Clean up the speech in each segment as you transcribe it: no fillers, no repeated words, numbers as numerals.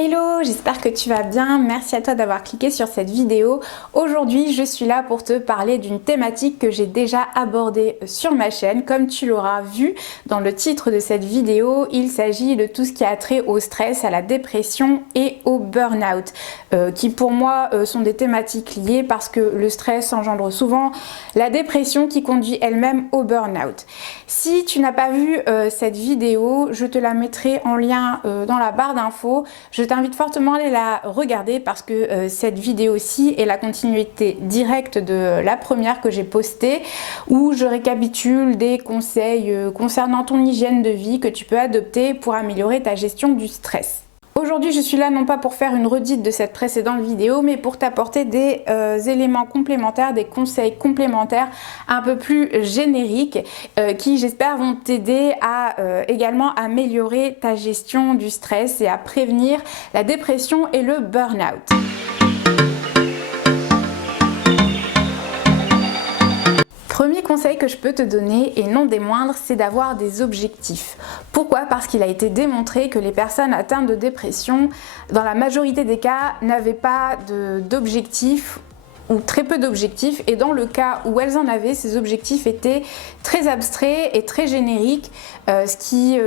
Hello, j'espère que tu vas bien. Merci à toi d'avoir cliqué sur cette vidéo. Aujourd'hui, je suis là pour te parler d'une thématique que j'ai déjà abordée sur ma chaîne. Comme tu l'auras vu dans le titre de cette vidéo, il s'agit de tout ce qui a trait au stress, à la dépression et au burn-out, qui pour moi sont des thématiques liées parce que le stress engendre souvent la dépression qui conduit elle-même au burn-out. Si tu n'as pas vu cette vidéo, je te la mettrai en lien dans la barre d'infos. Je t'invite fortement à aller la regarder parce que cette vidéo-ci est la continuité directe de la première que j'ai postée où je récapitule des conseils concernant ton hygiène de vie que tu peux adopter pour améliorer ta gestion du stress. Aujourd'hui, je suis là non pas pour faire une redite de cette précédente vidéo, mais pour t'apporter des éléments complémentaires, des conseils complémentaires un peu plus génériques qui, j'espère, vont t'aider à également améliorer ta gestion du stress et à prévenir la dépression et le burn-out. Premier conseil que je peux te donner, et non des moindres, c'est d'avoir des objectifs. Pourquoi? Parce qu'il a été démontré que les personnes atteintes de dépression, dans la majorité des cas, n'avaient pas d'objectifs ou très peu d'objectifs, et dans le cas où elles en avaient, ces objectifs étaient très abstraits et très génériques, ce qui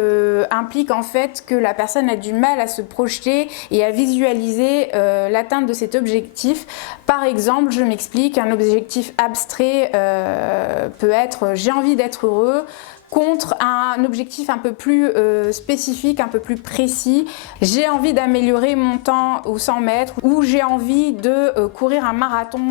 implique en fait que la personne a du mal à se projeter et à visualiser l'atteinte de cet objectif. Par exemple, je m'explique, un objectif abstrait peut être « j'ai envie d'être heureux », contre un objectif un peu plus spécifique, un peu plus précis. J'ai envie d'améliorer mon temps aux 100 mètres ou j'ai envie de courir un marathon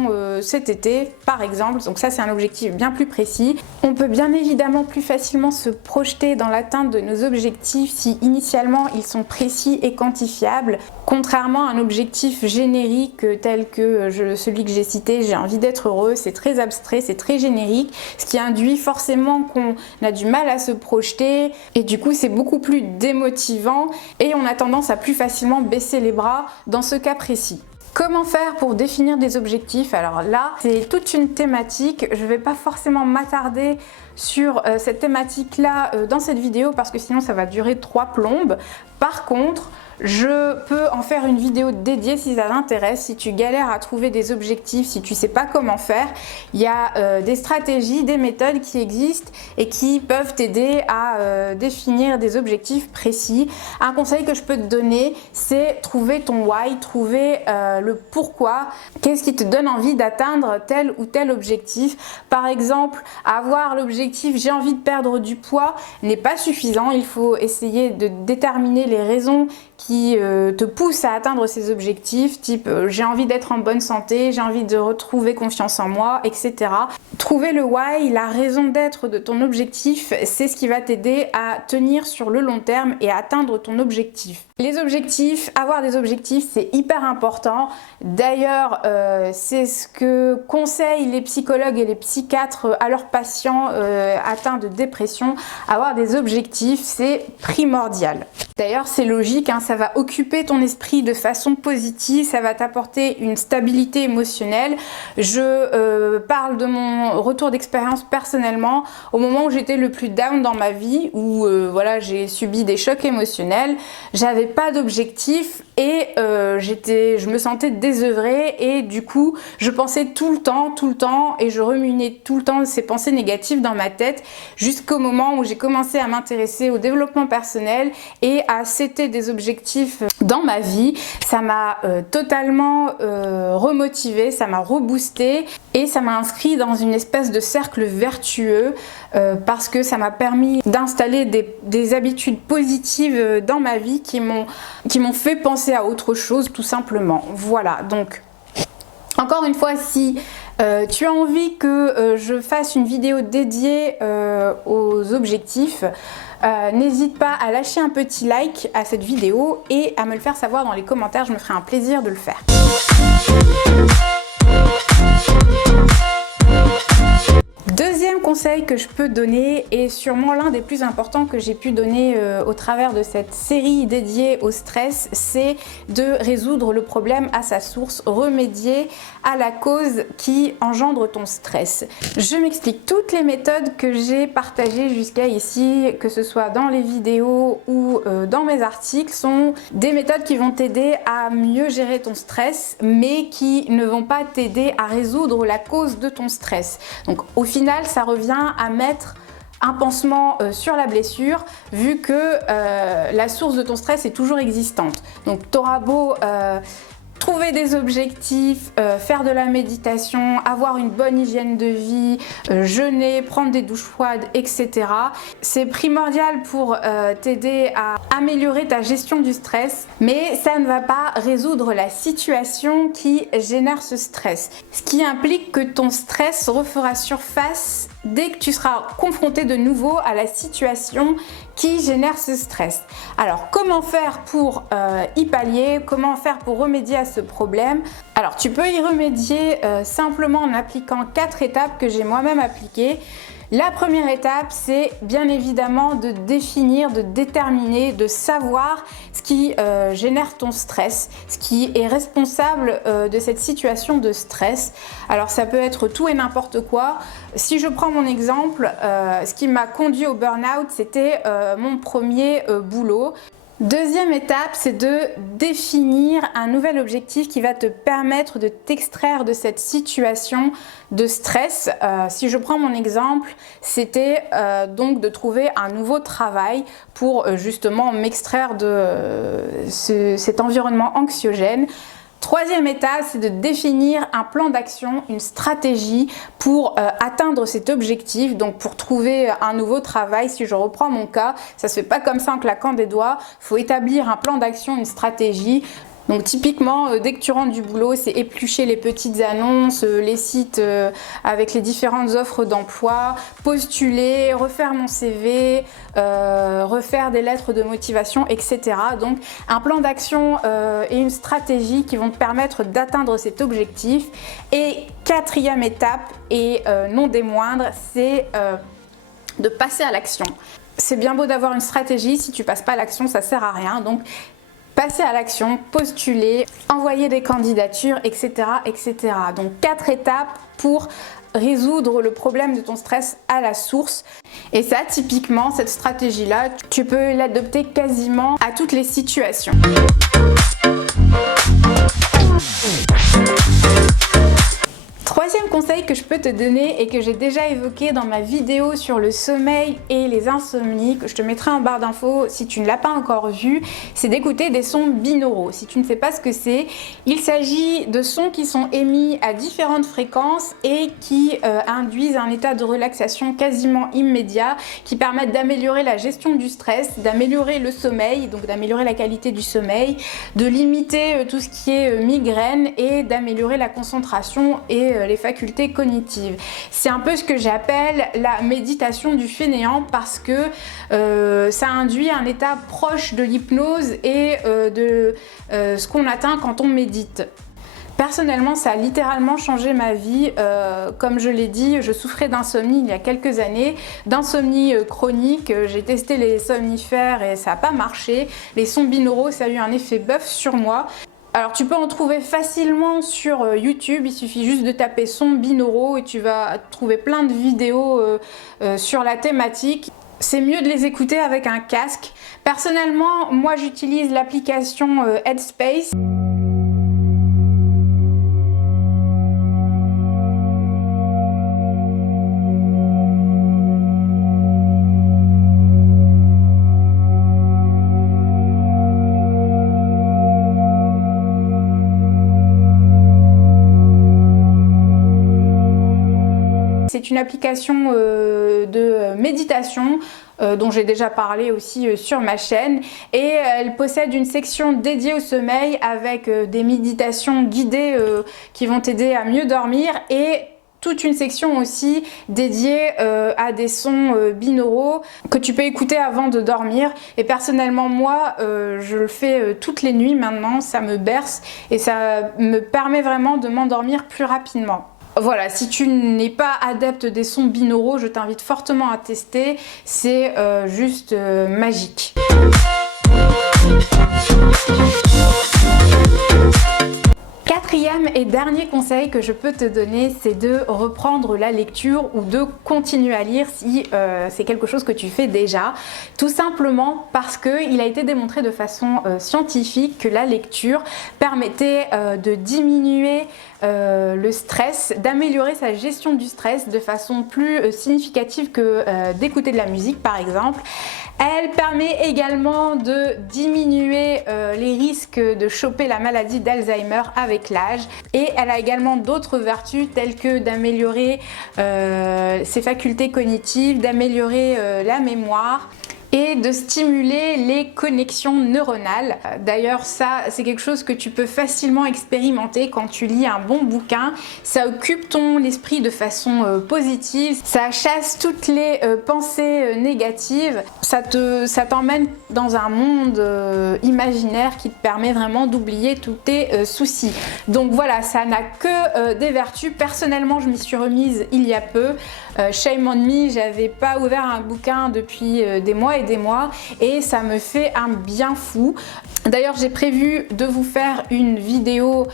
cet été, par exemple. Donc ça, c'est un objectif bien plus précis. On peut bien évidemment plus facilement se projeter dans l'atteinte de nos objectifs si initialement ils sont précis et quantifiables, contrairement à un objectif générique tel que celui que j'ai cité, j'ai envie d'être heureux. C'est très abstrait, c'est très générique, ce qui induit forcément qu'on a du mal à se projeter et du coup c'est beaucoup plus démotivant et on a tendance à plus facilement baisser les bras dans ce cas précis. Comment faire pour définir des objectifs? Alors là, c'est toute une thématique. Je ne vais pas forcément m'attarder sur cette thématique-là dans cette vidéo parce que sinon ça va durer 3 plombes. Par contre, je peux en faire une vidéo dédiée si ça t'intéresse, si tu galères à trouver des objectifs, si tu ne sais pas comment faire. Il y a des stratégies, des méthodes qui existent et qui peuvent t'aider à définir des objectifs précis. Un conseil que je peux te donner, c'est trouver ton why, trouver le pourquoi. Qu'est-ce qui te donne envie d'atteindre tel ou tel objectif? Par exemple, avoir l'objectif j'ai envie de perdre du poids n'est pas suffisant. Il faut essayer de déterminer les raisons qui te poussent à atteindre ces objectifs, type j'ai envie d'être en bonne santé, j'ai envie de retrouver confiance en moi, etc. Trouver le why, la raison d'être de ton objectif, c'est ce qui va t'aider à tenir sur le long terme et à atteindre ton objectif. Les objectifs, avoir des objectifs, c'est hyper important. D'ailleurs, c'est ce que conseillent les psychologues et les psychiatres à leurs patients atteints de dépression. Avoir des objectifs, c'est primordial. D'ailleurs, c'est logique, hein, ça va occuper ton esprit de façon positive, ça va t'apporter une stabilité émotionnelle. Je parle de mon retour d'expérience personnellement. Au moment où j'étais le plus down dans ma vie, où voilà, j'ai subi des chocs émotionnels, j'avais pas d'objectif et je me sentais désœuvrée et du coup je pensais tout le temps et je ruminais tout le temps ces pensées négatives dans ma tête jusqu'au moment où j'ai commencé à m'intéresser au développement personnel et à setter des objectifs dans ma vie. Ça m'a totalement remotivée, ça m'a reboosté et ça m'a inscrit dans une espèce de cercle vertueux parce que ça m'a permis d'installer des habitudes positives dans ma vie qui m'ont fait penser à autre chose tout simplement. Voilà, donc encore une fois, si tu as envie que je fasse une vidéo dédiée aux objectifs, n'hésite pas à lâcher un petit like à cette vidéo et à me le faire savoir dans les commentaires, je me ferai un plaisir de le faire. Deuxième Deuxième conseil que je peux donner, et sûrement l'un des plus importants que j'ai pu donner au travers de cette série dédiée au stress, c'est de résoudre le problème à sa source, remédier à la cause qui engendre ton stress. Je m'explique, toutes les méthodes que j'ai partagées jusqu'à ici, que ce soit dans les vidéos ou dans mes articles, sont des méthodes qui vont t'aider à mieux gérer ton stress, mais qui ne vont pas t'aider à résoudre la cause de ton stress. Donc au final, ça revient à mettre un pansement sur la blessure, vu que la source de ton stress est toujours existante. Donc tu auras beau trouver des objectifs, faire de la méditation, avoir une bonne hygiène de vie, jeûner, prendre des douches froides, etc. C'est primordial pour t'aider à améliorer ta gestion du stress, mais ça ne va pas résoudre la situation qui génère ce stress. Ce qui implique que ton stress refera surface dès que tu seras confronté de nouveau à la situation qui génère ce stress. Alors comment faire pour y pallier, comment faire pour remédier à ce problème? Alors tu peux y remédier simplement en appliquant 4 étapes que j'ai moi-même appliquées. La première étape, c'est bien évidemment de définir, de déterminer, de savoir ce qui génère ton stress, ce qui est responsable de cette situation de stress. Alors ça peut être tout et n'importe quoi. Si je prends mon exemple, ce qui m'a conduit au burn-out, c'était mon premier boulot. Deuxième étape, c'est de définir un nouvel objectif qui va te permettre de t'extraire de cette situation de stress. Si je prends mon exemple, c'était donc de trouver un nouveau travail pour justement m'extraire de cet environnement anxiogène. Troisième étape, c'est de définir un plan d'action, une stratégie pour atteindre cet objectif. Donc pour trouver un nouveau travail, si je reprends mon cas, ça se fait pas comme ça en claquant des doigts. Il faut établir un plan d'action, une stratégie. Donc typiquement, dès que tu rentres du boulot, c'est éplucher les petites annonces, les sites avec les différentes offres d'emploi, postuler, refaire mon CV, refaire des lettres de motivation, etc. Donc un plan d'action et une stratégie qui vont te permettre d'atteindre cet objectif. Et quatrième étape, et non des moindres, c'est de passer à l'action. C'est bien beau d'avoir une stratégie, si tu passes pas à l'action, ça sert à rien. Donc passer à l'action, postuler, envoyer des candidatures, etc., etc. Donc 4 étapes pour résoudre le problème de ton stress à la source. Et ça, typiquement, cette stratégie-là, tu peux l'adopter quasiment à toutes les situations. Troisième conseil que je peux te donner et que j'ai déjà évoqué dans ma vidéo sur le sommeil et les insomnies, que je te mettrai en barre d'infos si tu ne l'as pas encore vu, c'est d'écouter des sons binauraux. Si tu ne sais pas ce que c'est, il s'agit de sons qui sont émis à différentes fréquences et qui induisent un état de relaxation quasiment immédiat, qui permettent d'améliorer la gestion du stress, d'améliorer le sommeil, donc d'améliorer la qualité du sommeil, de limiter tout ce qui est migraine et d'améliorer la concentration et les facultés cognitives. C'est un peu ce que j'appelle la méditation du fainéant, parce que ça induit un état proche de l'hypnose et de ce qu'on atteint quand on médite. Personnellement, ça a littéralement changé ma vie. Comme je l'ai dit, je souffrais d'insomnie il y a quelques années, d'insomnie chronique. J'ai testé les somnifères et ça n'a pas marché. Les sons binauraux, ça a eu un effet bœuf sur moi. Alors tu peux en trouver facilement sur YouTube, il suffit juste de taper sons binauraux et tu vas trouver plein de vidéos sur la thématique. C'est mieux de les écouter avec un casque. Personnellement, moi j'utilise l'application Headspace. C'est une application de méditation dont j'ai déjà parlé aussi sur ma chaîne, et elle possède une section dédiée au sommeil avec des méditations guidées qui vont t'aider à mieux dormir, et toute une section aussi dédiée à des sons binauraux que tu peux écouter avant de dormir. Et personnellement, moi, je le fais toutes les nuits maintenant, ça me berce et ça me permet vraiment de m'endormir plus rapidement. Voilà, si tu n'es pas adepte des sons binauraux, je t'invite fortement à tester, c'est juste magique. Quatrième et dernier conseil que je peux te donner, c'est de reprendre la lecture ou de continuer à lire si c'est quelque chose que tu fais déjà. Tout simplement parce qu'il a été démontré de façon scientifique que la lecture permettait de diminuer le stress, d'améliorer sa gestion du stress de façon plus significative que d'écouter de la musique par exemple. Elle permet également de diminuer les risques de choper la maladie d'Alzheimer avec l'âge et elle a également d'autres vertus telles que d'améliorer ses facultés cognitives, d'améliorer la mémoire et de stimuler les connexions neuronales. D'ailleurs ça c'est quelque chose que tu peux facilement expérimenter quand tu lis un bon bouquin. Ça occupe ton esprit de façon positive, ça chasse toutes les pensées négatives, ça t'emmène dans un monde imaginaire qui te permet vraiment d'oublier tous tes soucis. Donc voilà, ça n'a que des vertus. Personnellement je m'y suis remise il y a peu, shame on me, j'avais pas ouvert un bouquin depuis des mois et ça me fait un bien fou. D'ailleurs j'ai prévu de vous faire une vidéo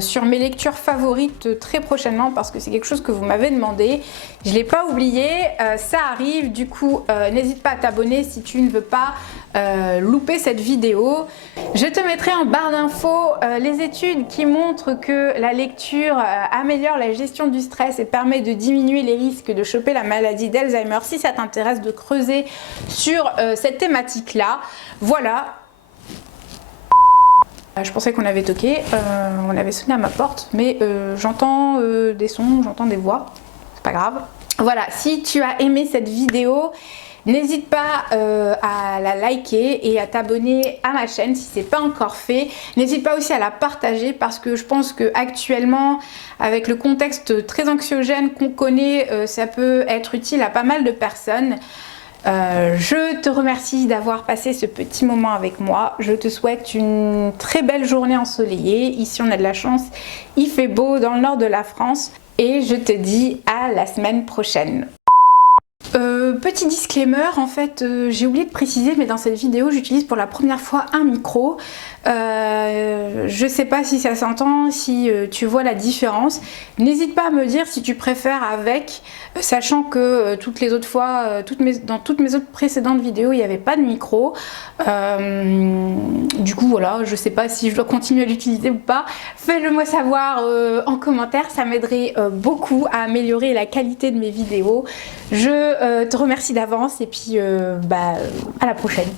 sur mes lectures favorites très prochainement parce que c'est quelque chose que vous m'avez demandé. Je l'ai pas oublié, ça arrive, du coup n'hésite pas à t'abonner si tu ne veux pas louper cette vidéo. Je te mettrai en barre d'infos les études qui montrent que la lecture améliore la gestion du stress et permet de diminuer les risques de choper la maladie d'Alzheimer si ça t'intéresse de creuser sur cette thématique là. Voilà. Je pensais qu'on avait toqué, on avait sonné à ma porte, mais j'entends des sons, j'entends des voix, c'est pas grave. Voilà, si tu as aimé cette vidéo, n'hésite pas à la liker et à t'abonner à ma chaîne si ce n'est pas encore fait. N'hésite pas aussi à la partager parce que je pense que actuellement, avec le contexte très anxiogène qu'on connaît, ça peut être utile à pas mal de personnes. Je te remercie d'avoir passé ce petit moment avec moi. Je te souhaite une très belle journée ensoleillée. Ici on a de la chance, il fait beau dans le nord de la France. Et je te dis à la semaine prochaine. Petit disclaimer, en fait j'ai oublié de préciser, mais dans cette vidéo j'utilise pour la première fois un micro. Je sais pas si ça s'entend, si tu vois la différence. N'hésite pas à me dire si tu préfères avec, sachant que toutes les autres fois, dans toutes mes autres précédentes vidéos, il n'y avait pas de micro. Du coup voilà, je sais pas si je dois continuer à l'utiliser ou pas. Fais-le moi savoir en commentaire, ça m'aiderait beaucoup à améliorer la qualité de mes vidéos. Je te remercie d'avance et puis à la prochaine.